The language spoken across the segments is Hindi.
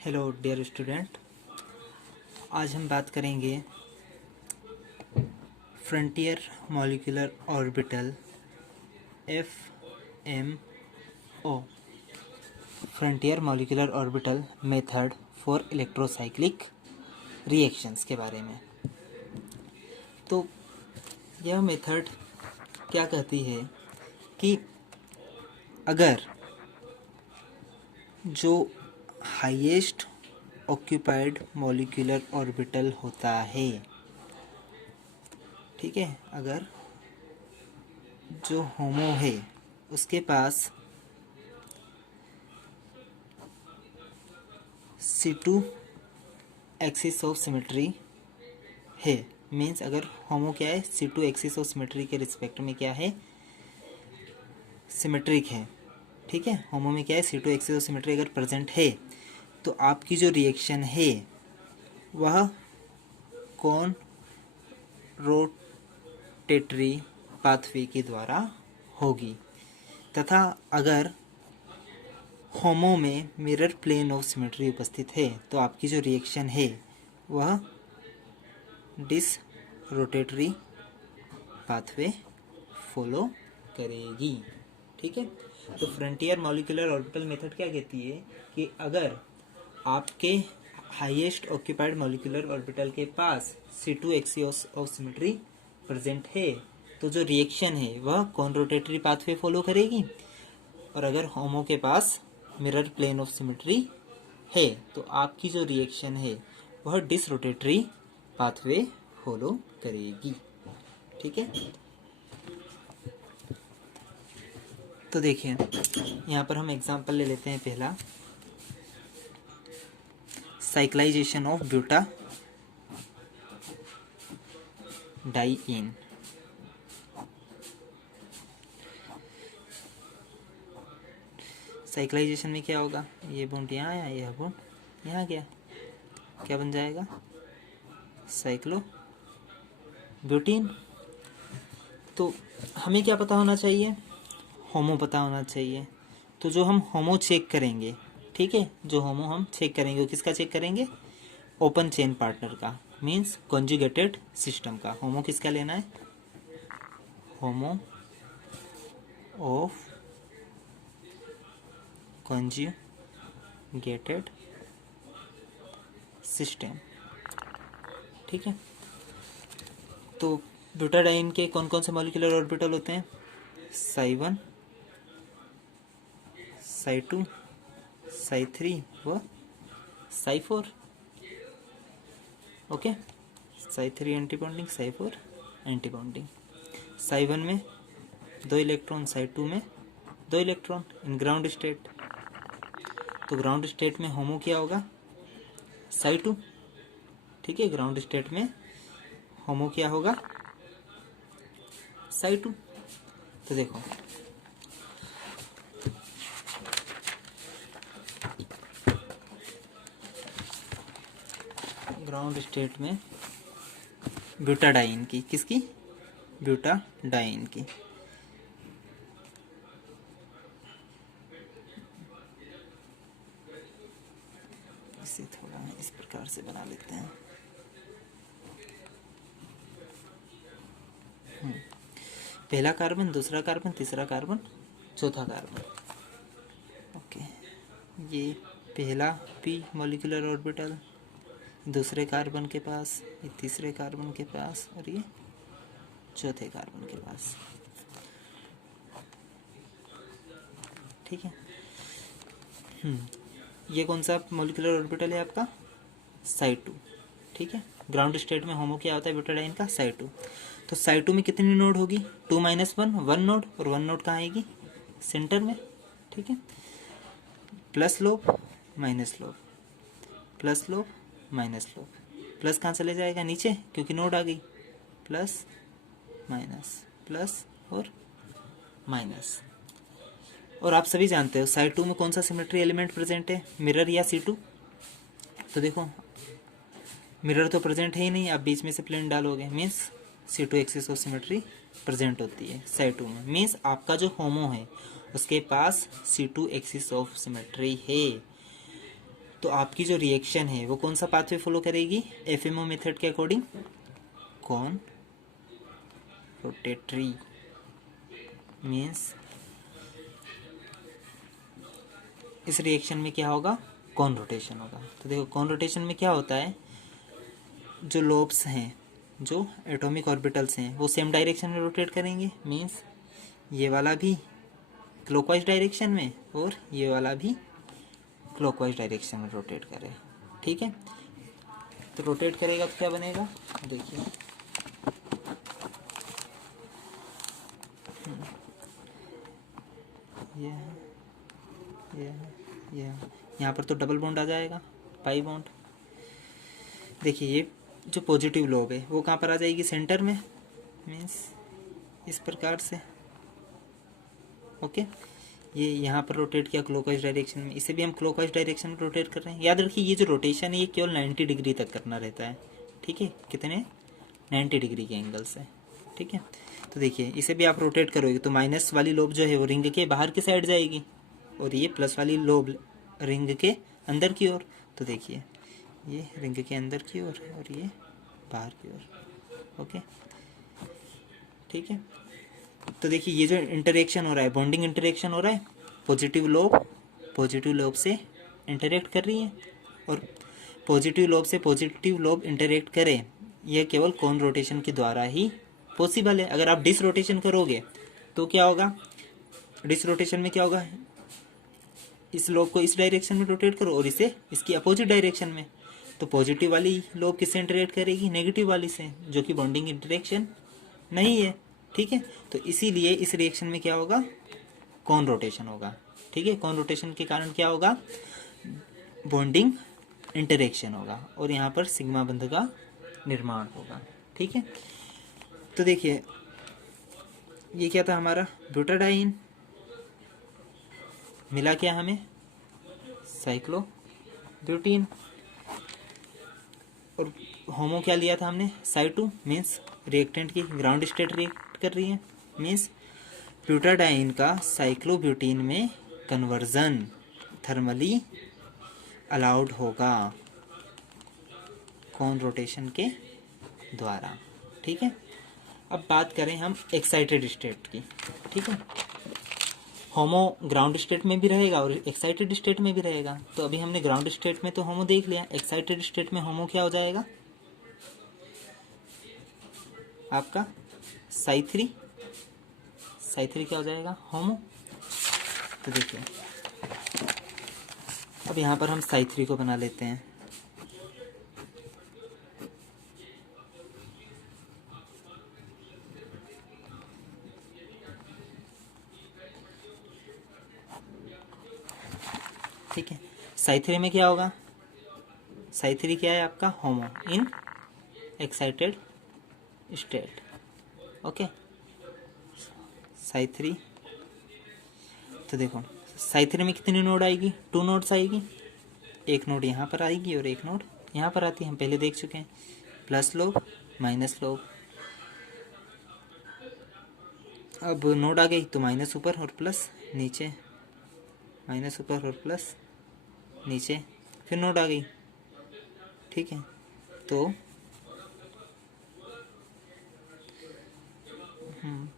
हेलो डियर स्टूडेंट, आज हम बात करेंगे frontier molecular orbital FMO frontier molecular orbital method for electrocyclic reactions के बारे में। तो यह मेथड क्या कहती है कि अगर जो हाईएस्ट ऑक्यूपाइड मॉलिक्यूलर ऑर्बिटल होता है, ठीक है, अगर जो होमो है उसके पास C2 एक्सिस ऑफ सिमेट्री है, मीन्स अगर होमो क्या है, C2 एक्सिस ऑफ सिमेट्री के रिस्पेक्ट में क्या है, सिमेट्रिक है। ठीक है, होमो में क्या है, C2 एक्सिस ऑफ सिमेट्री अगर प्रेजेंट है तो आपकी जो रिएक्शन है वह कौन रोटेटरी पाथवे के द्वारा होगी, तथा अगर होमो में मिरर प्लेन ऑफ सिमेट्री उपस्थित है तो आपकी जो रिएक्शन है वह डिस रोटेटरी पाथवे फॉलो करेगी। ठीक है, तो फ्रंटियर मॉलिक्यूलर ऑर्बिटल मेथड क्या कहती है कि अगर आपके हाईएस्ट ऑक्यूपाइड मॉलिक्यूलर ऑर्बिटल के पास C2 axis of symmetry present है तो जो रिएक्शन है वह कौन रोटेटरी पाथवे फॉलो करेगी, और अगर होमो के पास मिरर प्लेन ऑफ सिमेट्री है तो आपकी जो रिएक्शन है वह डिस रोटेटरी पाथवे फॉलो करेगी। ठीक है, तो देखिए यहाँ पर हम एग्जांपल ले लेते हैं। पहला, cyclisation of buta diene. Cyclisation में क्या होगा, ये बॉन्ड यहाँ आया, यह बॉन्ड यहाँ गया, क्या बन जाएगा, साइक्लो ब्यूटीन। तो हमें क्या पता होना चाहिए, होमो पता होना चाहिए। तो जो हम होमो चेक करेंगे, ठीक है, जो होमो हम चेक करेंगे वो किसका चेक करेंगे, ओपन चेन पार्टनर का, मीन्स कॉन्जुगेटेड सिस्टम का। होमो किसका लेना है, होमो ऑफ कॉन्जुगेटेड सिस्टम। ठीक है, तो ब्यूटाडाइन के कौन कौन से मॉलिक्यूलर ऑर्बिटल होते हैं, Psi1, Psi2, Psi3 व Psi4। Okay, Psi3 anti bonding, Psi4 anti bonding. Psi1 में 2 इलेक्ट्रॉन, Psi2 में 2 इलेक्ट्रॉन इन ग्राउंड स्टेट। तो ग्राउंड स्टेट में होमो क्या होगा, Psi2। ठीक है, ग्राउंड स्टेट में होमो क्या होगा, Psi2। तो देखो ग्राउंड स्टेट में ब्यूटाडाइन की, किसकी, ब्यूटाडाइन की। इसे थोड़ा इस प्रकार से बना लेते हैं। पहला कार्बन, दूसरा कार्बन, तीसरा कार्बन, चौथा कार्बन। ओके, ये पहला p मॉलिक्यूलर ऑर्बिटल दूसरे कार्बन के पास, ये तीसरे कार्बन के पास, और ये चौथे कार्बन के पास। ठीक है, ये कौन सा मॉलिक्यूलर ऑर्बिटल है आपका, Psi2। ठीक है, ग्राउंड स्टेट में होमो क्या होता है ब्यूटाडाइन का, Psi2। तो Psi2 में कितनी नोड होगी, 2 - 1, 1 नोड, और 1 नोड कहाँ आएगी, सेंटर में। ठीक है, plus lobe minus lobe, plus lobe minus lobe, plus कहाँ चले जाएगा, नीचे, क्योंकि नोड आ गई, प्लस माइनस, प्लस और माइनस। और आप सभी जानते हो Psi2 में कौन सा सिमेट्री एलिमेंट प्रेजेंट है, मिरर या C2। तो देखो मिरर तो प्रेजेंट है ही नहीं, आप बीच में से प्लेन डालोगे, means C2 axis of symmetry present होती है Psi2 में। मीन्स आपका जो होमो है उसके पास C2 एक्सिस ऑफ सिमेट्री है। तो आपकी जो रिएक्शन है वो कौन सा पाथवे फॉलो करेगी? एफएमओ मेथड के अकॉर्डिंग कौन रोटेटरी मीन्स इस रिएक्शन में क्या होगा? कौन रोटेशन होगा। तो देखो कौन रोटेशन में क्या होता है, जो लोब्स हैं, जो एटॉमिक ऑर्बिटल्स हैं, वो सेम डायरेक्शन में रोटेट करेंगे। मीन्स ये वाला भी क्लॉकवाइज डायरेक्शन में और ये वाला भी क्लॉकवाइज डायरेक्शन में रोटेट करे। ठीक है, तो रोटेट करेगा तो क्या बनेगा? देखिए ये यहाँ पर तो डबल बॉन्ड आ जाएगा, पाई बॉन्ड। देखिए ये जो पॉजिटिव लोब है वो कहाँ पर आ जाएगी? सेंटर में, मीन्स इस प्रकार से। ओके, ये यहाँ पर रोटेट किया क्लॉकवाइज डायरेक्शन में, इसे भी हम क्लॉकवाइज डायरेक्शन में रोटेट कर रहे हैं। याद रखिए ये जो रोटेशन है ये केवल 90 डिग्री तक करना रहता है। ठीक है, कितने? 90 डिग्री के एंगल से। ठीक है, तो देखिए इसे भी आप रोटेट करोगे तो माइनस वाली लोब जो है वो रिंग के बाहर की साइड जाएगी और ये प्लस वाली लोब रिंग के अंदर की ओर। तो देखिए ये रिंग के अंदर की ओर और ये बाहर की ओर। ओके, ठीक है, तो देखिए ये जो इंटरेक्शन हो रहा है, बॉन्डिंग इंटरेक्शन हो रहा है, पॉजिटिव लोब से इंटरेक्ट कर रही है और पॉजिटिव लोब से पॉजिटिव लोब इंटरेक्ट करे, यह केवल कौन रोटेशन के द्वारा ही पॉसिबल है। अगर आप डिस रोटेशन करोगे तो क्या होगा? डिस रोटेशन में क्या होगा? इस लोब को इस डायरेक्शन में रोटेट करो और इसे इसकी अपोजिट डायरेक्शन में, तो पॉजिटिव वाली लोब किससे इंटरेक्ट करेगी? नेगेटिव वाली से, जो कि बॉन्डिंग इंटरेक्शन नहीं है। ठीक है, तो इसीलिए इस रिएक्शन में क्या होगा? कौन रोटेशन होगा। ठीक है, कौन रोटेशन के कारण क्या होगा? बॉन्डिंग इंटरेक्शन होगा और यहाँ पर सिग्मा बंध का निर्माण होगा। ठीक है, तो देखिए ये क्या था हमारा? ब्यूटाडाइन। मिला क्या हमें? साइक्लोब्यूटीन। और होमो क्या लिया था हमने? साई2, मीन्स रिएक्टेंट की ग्राउंड स्टेट रिएक्ट कर रही है, मीन्स ब्यूटाडाइन का साइक्लोब्यूटीन में कन्वर्जन थर्मली अलाउड होगा कौन रोटेशन के द्वारा। ठीक है, अब बात करें हम एक्साइटेड स्टेट की। ठीक है, होमो ग्राउंड स्टेट में भी रहेगा और एक्साइटेड स्टेट में भी रहेगा। तो अभी हमने ग्राउंड स्टेट में तो होमो देख लिया, एक्साइटेड स्टेट में होमो क्या हो जाएगा आपका? साई3 क्या हो जाएगा? होमो। तो देखिए अब यहाँ पर हम साई3 को बना लेते हैं। ठीक है, साई3 में क्या होगा? साई3 क्या है आपका? होमो इन एक्साइटेड स्टेट। ओके, साई3। तो देखो साई3 में कितनी नोड आएगी? 2 नोड्स आएगी। एक नोड यहाँ पर आएगी और एक नोड यहाँ पर आती है, हम पहले देख चुके हैं। Plus lobe minus lobe. अब नोड आ गई तो माइनस ऊपर और प्लस नीचे, माइनस ऊपर और प्लस नीचे, फिर नोड आ गई। ठीक है, तो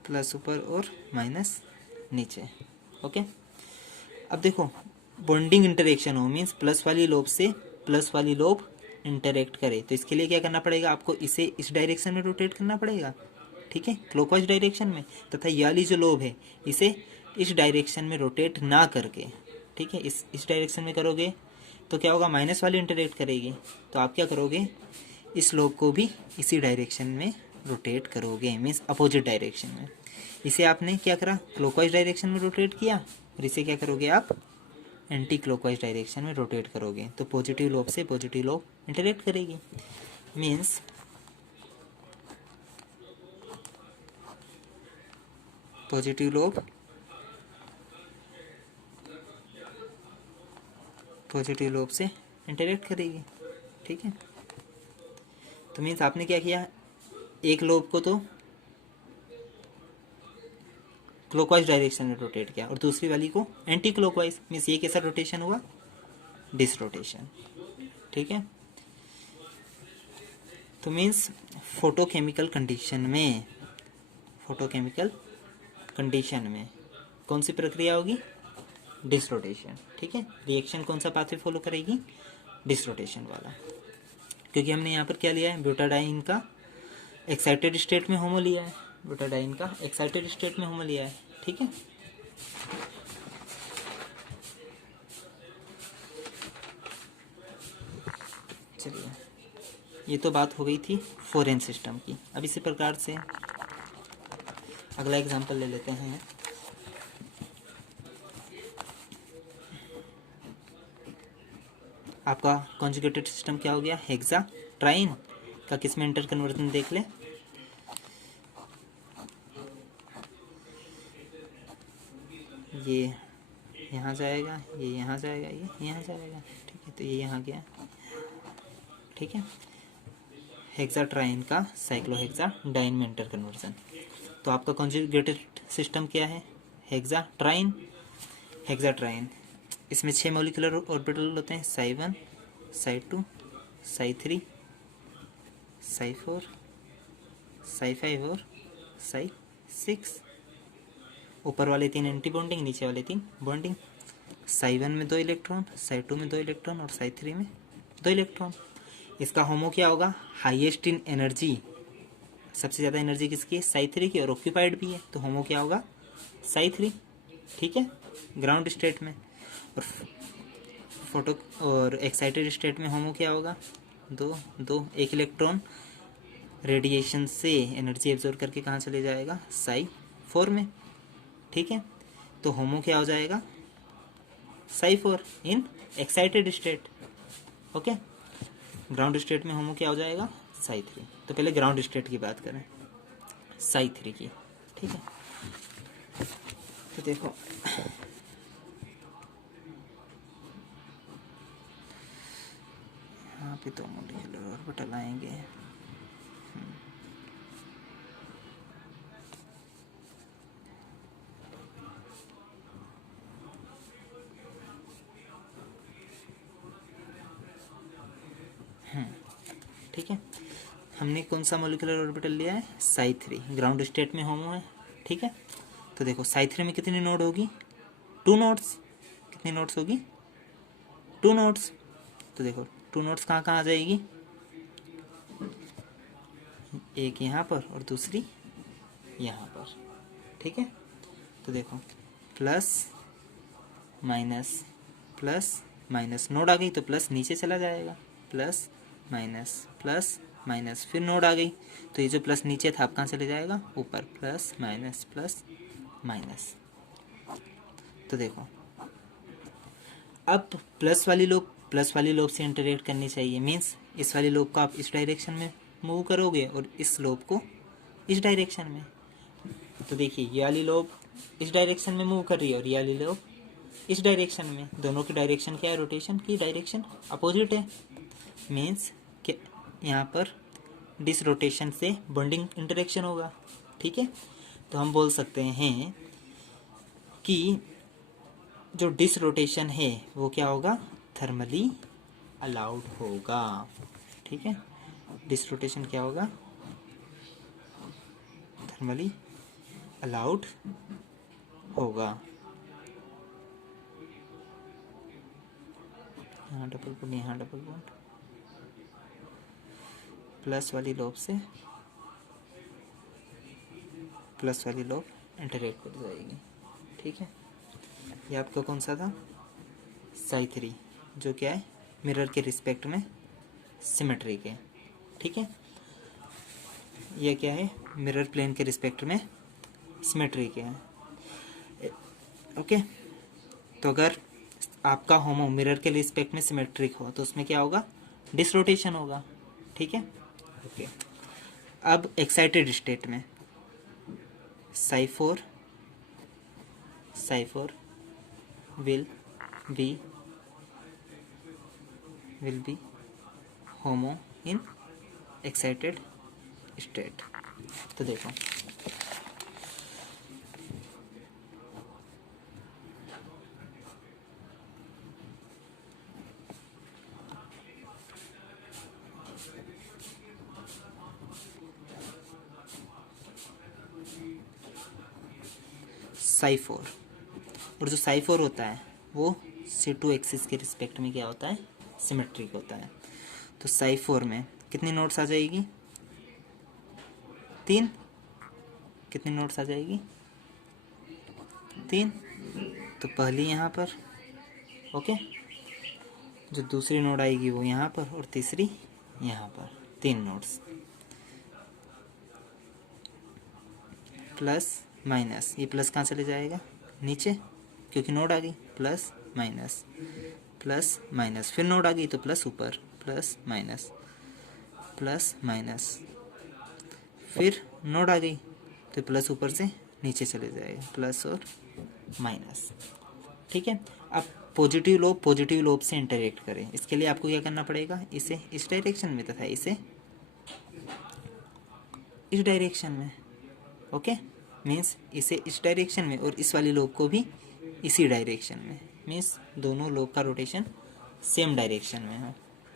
प्लस ऊपर और माइनस नीचे। ओके, अब देखो बॉन्डिंग इंटरेक्शन हो, मीन्स प्लस वाली लोब से प्लस वाली लोब इंटरेक्ट करे, तो इसके लिए क्या करना पड़ेगा आपको? इसे इस डायरेक्शन में रोटेट करना पड़ेगा। ठीक है, क्लॉकवाइज डायरेक्शन में, तथा ये वाली जो लोब है इसे इस डायरेक्शन में रोटेट ना करके, ठीक है, इस डायरेक्शन में करोगे तो क्या होगा? माइनस वाली इंटरेक्ट करेगी, तो आप क्या करोगे? इस लोब को भी इसी डायरेक्शन में रोटेट करोगे, मीन्स अपोजिट डायरेक्शन में। इसे आपने क्या करा? क्लॉकवाइज डायरेक्शन में रोटेट किया और इसे क्या करोगे आप? एंटी क्लॉकवाइज डायरेक्शन में रोटेट करोगे, तो पॉजिटिव लोब से पॉजिटिव लोब इंटरेक्ट करेगी, मीन्स पॉजिटिव लोब से इंटरेक्ट करेगी। ठीक है, तो मीन्स आपने क्या किया? एक लोब को तो क्लॉकवाइज डायरेक्शन में रोटेट किया और दूसरी वाली को एंटी क्लॉकवाइज, मीन्स ये कैसा रोटेशन हुआ? डिसरोटेशन। ठीक है, तो मीन्स फोटोकेमिकल कंडीशन में कौन सी प्रक्रिया होगी? डिसरोटेशन। ठीक है, रिएक्शन कौन सा पाथवे फॉलो करेगी? डिसरोटेशन वाला, क्योंकि हमने यहाँ पर क्या लिया है? ब्यूटाडाइन का एक्साइटेड स्टेट में होमो लिया है, ब्यूटाडाइन का एक्साइटेड स्टेट में होमो लिया है। ठीक है, चलिए, ये तो बात हो गई थी फोरेन सिस्टम की। अब इसी प्रकार से अगला एग्जांपल ले लेते हैं। आपका कॉन्जुगेटेड सिस्टम क्या हो गया? हेक्सा ट्राइन का किस में इंटर कन्वर्जन देख ले। ये यहाँ जाएगा, ये यहाँ जाएगा, ये यहाँ जाएगा। ठीक है, तो ये यहाँ गया। ठीक है, हेक्सा ट्राइन का साइक्लोहेक्सा डाइन में इंटर कन्वर्जन। तो आपका कॉन्जुगेटेड सिस्टम क्या है? हेक्सा ट्राइन। इसमें 6 मॉलिक्यूलर ऑर्बिटल होते हैं, साई 1, साई 2, साई 3, साई 4, साई 5 और साई 6। ऊपर वाले 3 एंटी बॉन्डिंग, नीचे वाले 3 बॉन्डिंग। साई 1 में 2 इलेक्ट्रॉन, साई 2 में 2 इलेक्ट्रॉन और साई 3 में 2 इलेक्ट्रॉन। इसका होमो क्या होगा? हाईएस्ट इन एनर्जी, सबसे ज़्यादा एनर्जी किसकी है? साई 3 की, और ऑक्यूपाइड भी है, तो होमो क्या होगा? साई 3। ठीक है, ग्राउंड स्टेट में। और फोटो और एक्साइटेड स्टेट में होमो क्या होगा? 2 एक इलेक्ट्रॉन रेडिएशन से एनर्जी एब्जॉर्ब करके कहाँ चले जाएगा? साई 4 में। ठीक है, तो होमो क्या हो जाएगा? Sai 4 in excited state. Okay, ground state में होमो क्या हो जाएगा? साई 3। तो पहले ग्राउंड स्टेट की बात करें, साई 3 की। ठीक है, तो देखो यहाँ पे 2 मॉलिक्यूलर ऑर्बिटल आएंगे। ठीक है, हमने कौन सा मॉलिक्यूलर ऑर्बिटल लिया है? साई 3, ग्राउंड स्टेट में होमो है। ठीक है, तो देखो साई 3 में कितनी नोड होगी? 2 नोड्स। कितनी नोड्स होगी? 2 नोड्स। तो देखो 2 नोड्स कहाँ कहाँ आ जाएगी? एक यहाँ पर और दूसरी यहाँ पर। ठीक है, तो देखो प्लस माइनस नोड आ गई तो प्लस नीचे चला जाएगा, प्लस माइनस फिर नोड आ गई तो ये जो प्लस नीचे था आप कहाँ चले जाएगा? ऊपर, प्लस माइनस। तो देखो अब प्लस वाली लोब से इंटरेक्ट करनी चाहिए, मीन्स इस वाली लोब को आप इस डायरेक्शन में मूव करोगे और इस लोब को इस डायरेक्शन में। तो देखिए ये वाली लोब इस डायरेक्शन में मूव कर रही है और ये वाली लोब इस डायरेक्शन में। दोनों की डायरेक्शन क्या है? रोटेशन की डायरेक्शन अपोजिट है, मीन्स कि यहाँ पर डिसरोटेशन से बॉन्डिंग इंटरेक्शन होगा। ठीक है, तो हम बोल सकते हैं कि जो डिसरोटेशन है वो क्या होगा? थर्मली अलाउड होगा। ठीक है, डिसरोटेशन क्या होगा? थर्मली अलाउड होगा। यहाँ डबल बॉन्ड, यहाँ डबल बॉन्ड, प्लस वाली लोब से प्लस वाली लोब इंटरेक्ट कर जाएगी। ठीक है, ये आपका कौन सा था? साई 3, जो क्या है? मिरर के रिस्पेक्ट में सिमेट्रिक है। ठीक है, ये क्या है? मिरर प्लेन के रिस्पेक्ट में सिमेट्रिक है। ओके, तो अगर आपका होमो मिरर के रिस्पेक्ट में सिमेट्रिक हो तो उसमें क्या होगा? डिसरोटेशन होगा। ठीक है, ओके। अब एक्साइटेड स्टेट में Sai 4 will be homo in excited state. तो देखो साई 4, और जो साई 4 होता है वो C2 एक्सिस के रिस्पेक्ट में क्या होता है, सिमेट्रिक होता है। तो साई 4 में कितनी नोट्स आ जाएगी, 3। कितनी नोट्स आ जाएगी, 3। तो पहली यहाँ पर, ओके, जो दूसरी नोड आएगी वो यहाँ पर, और तीसरी यहाँ पर, 3 नोड्स। प्लस माइनस, ये प्लस कहाँ चले जाएगा, नीचे, क्योंकि नोड आ गई, प्लस माइनस, प्लस माइनस, फिर नोड आ गई तो प्लस ऊपर, प्लस माइनस, प्लस माइनस, फिर नोड आ गई तो प्लस ऊपर से नीचे चले जाएगा, प्लस और माइनस। ठीक है, अब पॉजिटिव लोब से इंटरेक्ट करें, इसके लिए आपको क्या करना पड़ेगा, इसे इस डायरेक्शन में तथा इसे इस डायरेक्शन में। ओके, मीन्स इसे इस डायरेक्शन में और इस वाली लोब को भी इसी डायरेक्शन में, मीन्स दोनों लोब का रोटेशन सेम डायरेक्शन में हो।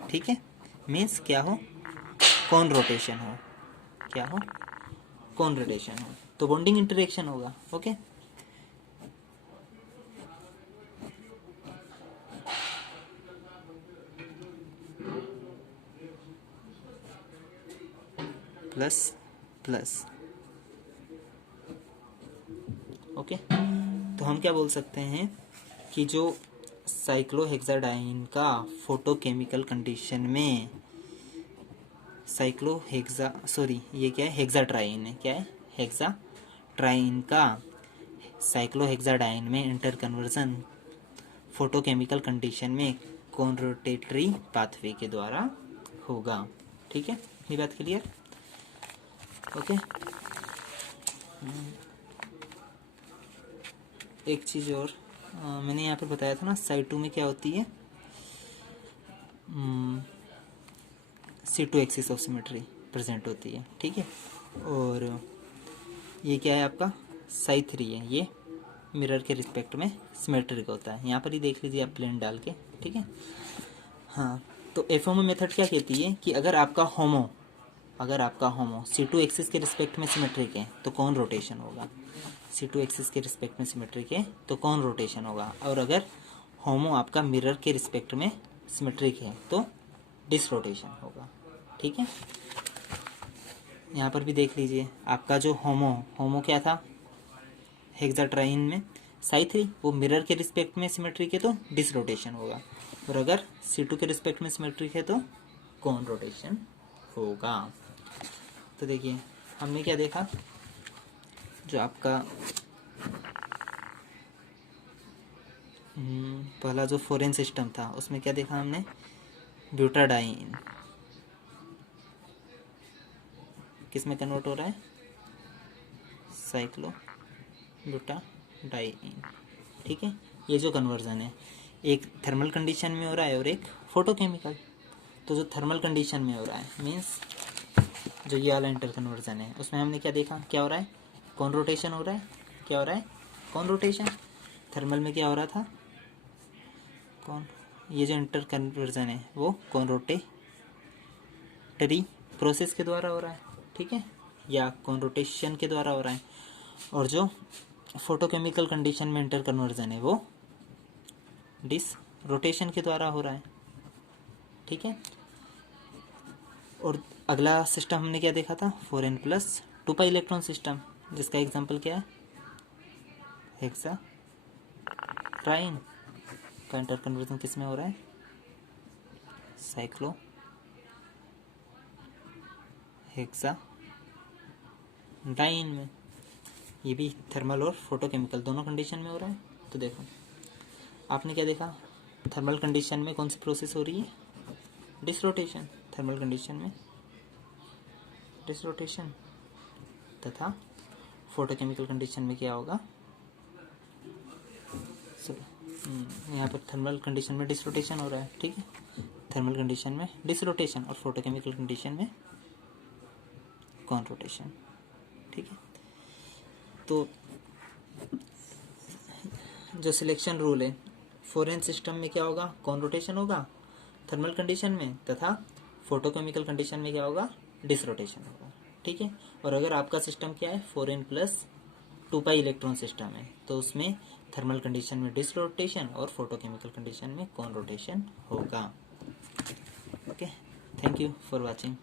ठीक है, मीन्स क्या हो, कौन रोटेशन हो, क्या हो, कौन रोटेशन हो, तो बॉन्डिंग इंटरेक्शन होगा। Okay, plus plus. ओके, तो हम क्या बोल सकते हैं कि जो साइक्लोहेक्साडाइन का फोटोकेमिकल कंडीशन में ये क्या है, हेक्साट्राइन है, क्या है, हेक्साट्राइन का साइक्लोहेक्साडाइन में इंटर कन्वर्जन फोटोकेमिकल कंडीशन में कॉन्रोटेटरी पाथवे के द्वारा होगा। ठीक है, ये बात क्लियर। ओके, एक चीज़ और, मैंने यहाँ पर बताया था ना, साइड 2 में क्या होती है, C2 axis of symmetry present होती है। ठीक है, और ये क्या है आपका, साई 3 है, ये मिरर के रिस्पेक्ट में सिमेट्रिक होता है। यहाँ पर ही देख लीजिए आप प्लेन डाल के। ठीक है, हाँ, तो एफओमो मेथड क्या कहती है कि अगर आपका होमो C2 एक्सिस के रिस्पेक्ट में सिमेट्रिक है तो कौन रोटेशन होगा, C2 एक्सिस के रिस्पेक्ट में सिमेट्रिक है तो कौन रोटेशन होगा, और अगर होमो आपका मिरर के रिस्पेक्ट में सिमेट्रिक है तो डिसरोटेशन होगा। ठीक है, यहाँ पर भी देख लीजिए, आपका जो होमो क्या था, हेक्साट्राइन में साई 3, वो मिरर के रिस्पेक्ट में सिमेट्रिक है तो डिसरोटेशन होगा, और अगर C2 के रिस्पेक्ट में सिमेट्रिक है तो कौन रोटेशन होगा। तो देखिए, हमने क्या देखा, जो आपका पहला जो फॉरेन सिस्टम था उसमें क्या देखा हमने, ब्यूटाडाइन किस में कन्वर्ट हो रहा है, साइक्लो ब्यूटाडाइन। ठीक है, ये जो कन्वर्जन है एक थर्मल कंडीशन में हो रहा है और एक फोटोकेमिकल। तो जो थर्मल कंडीशन में हो रहा है मीन्स जो ये वाला इंटर कन्वर्जन है, उसमें हमने क्या देखा, क्या हो रहा है, कौन रोटेशन हो रहा है, क्या हो रहा है, कौन रोटेशन। थर्मल में क्या हो रहा था, कौन, ये जो इंटर कन्वर्जन है वो कौन रोटेटरी प्रोसेस के द्वारा हो रहा है। ठीक है, या कौन रोटेशन के द्वारा हो रहा है, और जो फोटोकेमिकल कंडीशन में इंटर कन्वर्जन है वो डिस रोटेशन के द्वारा हो रहा है। ठीक है, और अगला सिस्टम हमने क्या देखा था, 4n+2 इलेक्ट्रॉन सिस्टम, जिसका एग्जांपल क्या है, हेक्साट्राइन का इंटर कन्वर्जन किस में हो रहा है, साइक्लो हेक्साडाइन में। ये भी थर्मल और फोटोकेमिकल दोनों कंडीशन में हो रहा है। तो देखो, आपने क्या देखा, थर्मल कंडीशन में कौन सी प्रोसेस हो रही है, डिसरोटेशन, थर्मल कंडीशन में डिसरोटेशन, तथा फोटोकेमिकल कंडीशन में क्या होगा, यहाँ पर थर्मल कंडीशन में डिसरोटेशन हो रहा है। ठीक है, थर्मल कंडीशन में डिसरोटेशन और फोटोकेमिकल कंडीशन में कौन रोटेशन। ठीक है, तो जो सिलेक्शन रूल है, फॉरेन सिस्टम में क्या होगा, कौन रोटेशन होगा थर्मल कंडीशन में, तथा फोटोकेमिकल कंडीशन में क्या होगा, डिसरोटेशन होगा। ठीक है, और अगर आपका सिस्टम क्या है, 4n+ 2 पाई इलेक्ट्रॉन सिस्टम है, तो उसमें थर्मल कंडीशन में डिस रोटेशन और फोटोकेमिकल कंडीशन में कौन रोटेशन होगा। Okay, thank you for watching.